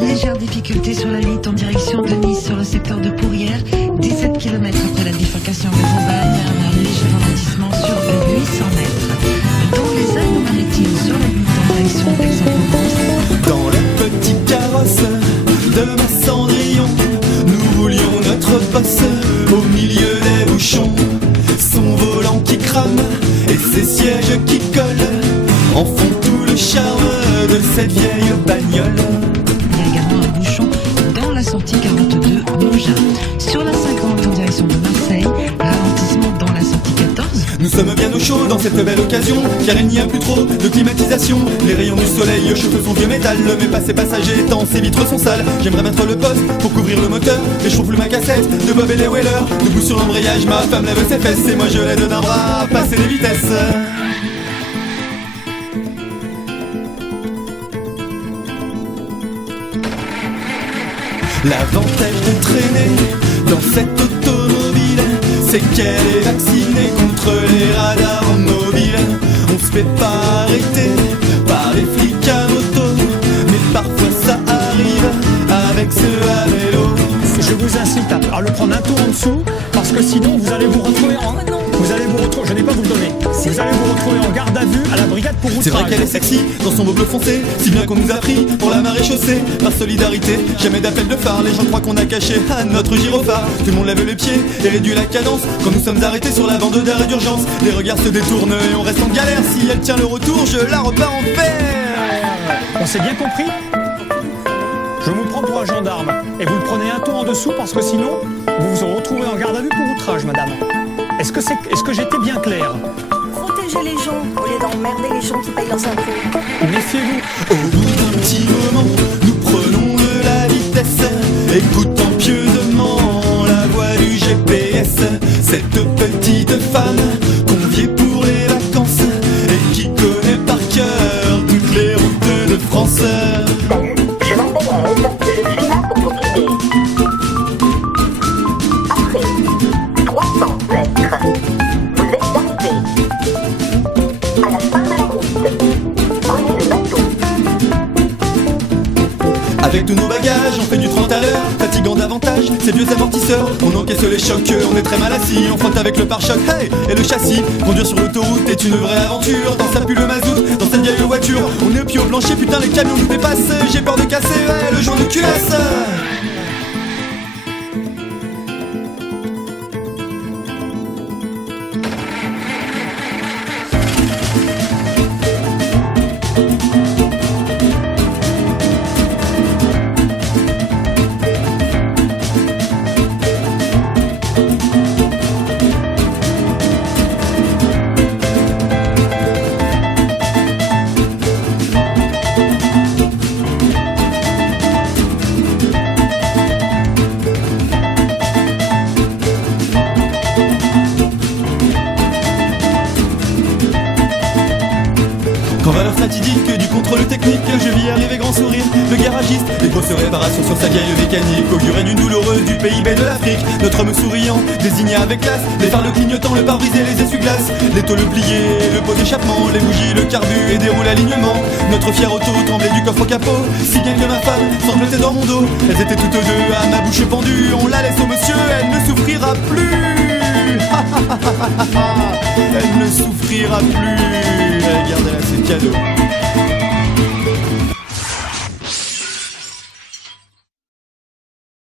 légères difficultés sur la ligne en direction de Nice sur le secteur de Pourrières. 17 km après la bifurcation de Vaubagne, un léger ralentissement sur 800 mètres. Dans les Alpes-Maritimes sur la ligne en direction d'Aix-en-Provence. Dans le petit carrosse de ma Cendrillon, nous roulions notre bosse au milieu des bouchons. Son volant qui crame et ses sièges qui collent en font tout le charme de cette vieille bagnole. Il y a également un bouchon dans la sortie 42 Mougins. Sur la 50 en direction de Marseille, ralentissement dans la sortie 14. Nous sommes bien au chaud dans cette belle occasion, car il n'y a plus trop de climatisation. Les rayons du soleil chauffent son vieux métal, mais pas ses passagers tant ses vitres sont sales. J'aimerais mettre le poste pour couvrir le moteur, mais je trouve plus ma cassette de Bob et les Whalers. Debout sur l'embrayage, ma femme lève ses fesses et moi je l'aide d'un bras à passer les vitesses. L'avantage de traîner dans cette automobile, c'est qu'elle est vaccinée contre les radars mobiles. On se fait pas arrêter par les flics à moto, mais parfois ça arrive avec ceux à vélo. Je vous incite à le prendre un tour en dessous, parce que sinon vous allez vous retrouver je n'ai pas vous le donner. Vous allez vous retrouver en garde à vue à la brigade pour outrage. C'est vrai qu'elle est sexy dans son beau bleu foncé, si bien qu'on nous a pris pour la marée chaussée. Par solidarité, jamais d'appel de phare, les gens croient qu'on a caché à notre gyrophare. Tout le monde lève les pieds et réduit la cadence quand nous sommes arrêtés sur la bande d'arrêt d'urgence. Les regards se détournent et on reste en galère. Si elle tient le retour, je la repars en paire. On s'est bien compris? Je vous prends pour un gendarme et vous le prenez un tour en dessous, parce que sinon vous vous retrouvez en garde à vue pour outrage, madame. Est-ce que j'étais bien clair? Protégez les gens au lieu d'emmerder les gens qui payent leurs impôts. Méfiez-vous. Au bout d'un petit moment, nous prenons de la vitesse, écoutant pieusement la voix du GPS. Cette petite femme conviée pour les vacances et qui connaît par cœur toutes les routes de France. Je m'appelle Eve, je suis là pour vous guider. Après 300 mètres, vous êtes arrivé à la fin de la route. Prenez le bateau. Avec tous nos bagages, on fait du 30 à l'heure, fatigant davantage ces vieux amortisseurs. On encaisse les chocs, on est très mal assis, on frotte avec le pare-choc, hey, et le châssis. Conduire sur l'autoroute est une vraie aventure, dans ça pue le mazout, dans cette vieille voiture. On est au pied au plancher, putain les camions nous dépassent, j'ai peur de casser, ouais, le jour de culasse. Quand va l'heure fatidique du contrôle technique, je vis arriver grand sourire le garagiste. Les grosses réparations sur sa vieille mécanique auguraient d'une douloureuse du PIB de l'Afrique. Notre homme souriant, désigné avec classe, les phares le clignotant, le pare-brise et les essuie-glaces, les tôles pliées, le pot d'échappement, les bougies, le carbu et des roues l'alignement. Notre fière auto tremblait du coffre au capot, si bien que ma femme sanglotait dans mon dos. Elles étaient toutes deux à ma bouche pendue, on la laisse au monsieur, elle ne souffrira plus. Elle ne souffrira plus. Regardez là, c'est cadeau.